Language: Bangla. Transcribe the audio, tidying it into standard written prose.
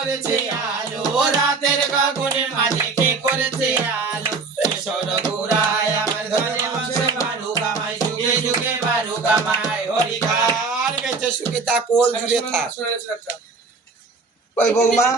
করেছে আলো রাতের গগনের মাঝে কে করেছে আলো এসর ঘুরায় আমার ধনে বংশে বারু কামাই যুগে যুগে বারু কামাই হরি গান গেছে সুখে তা কোল জুড়ে থাক ওই বৌমা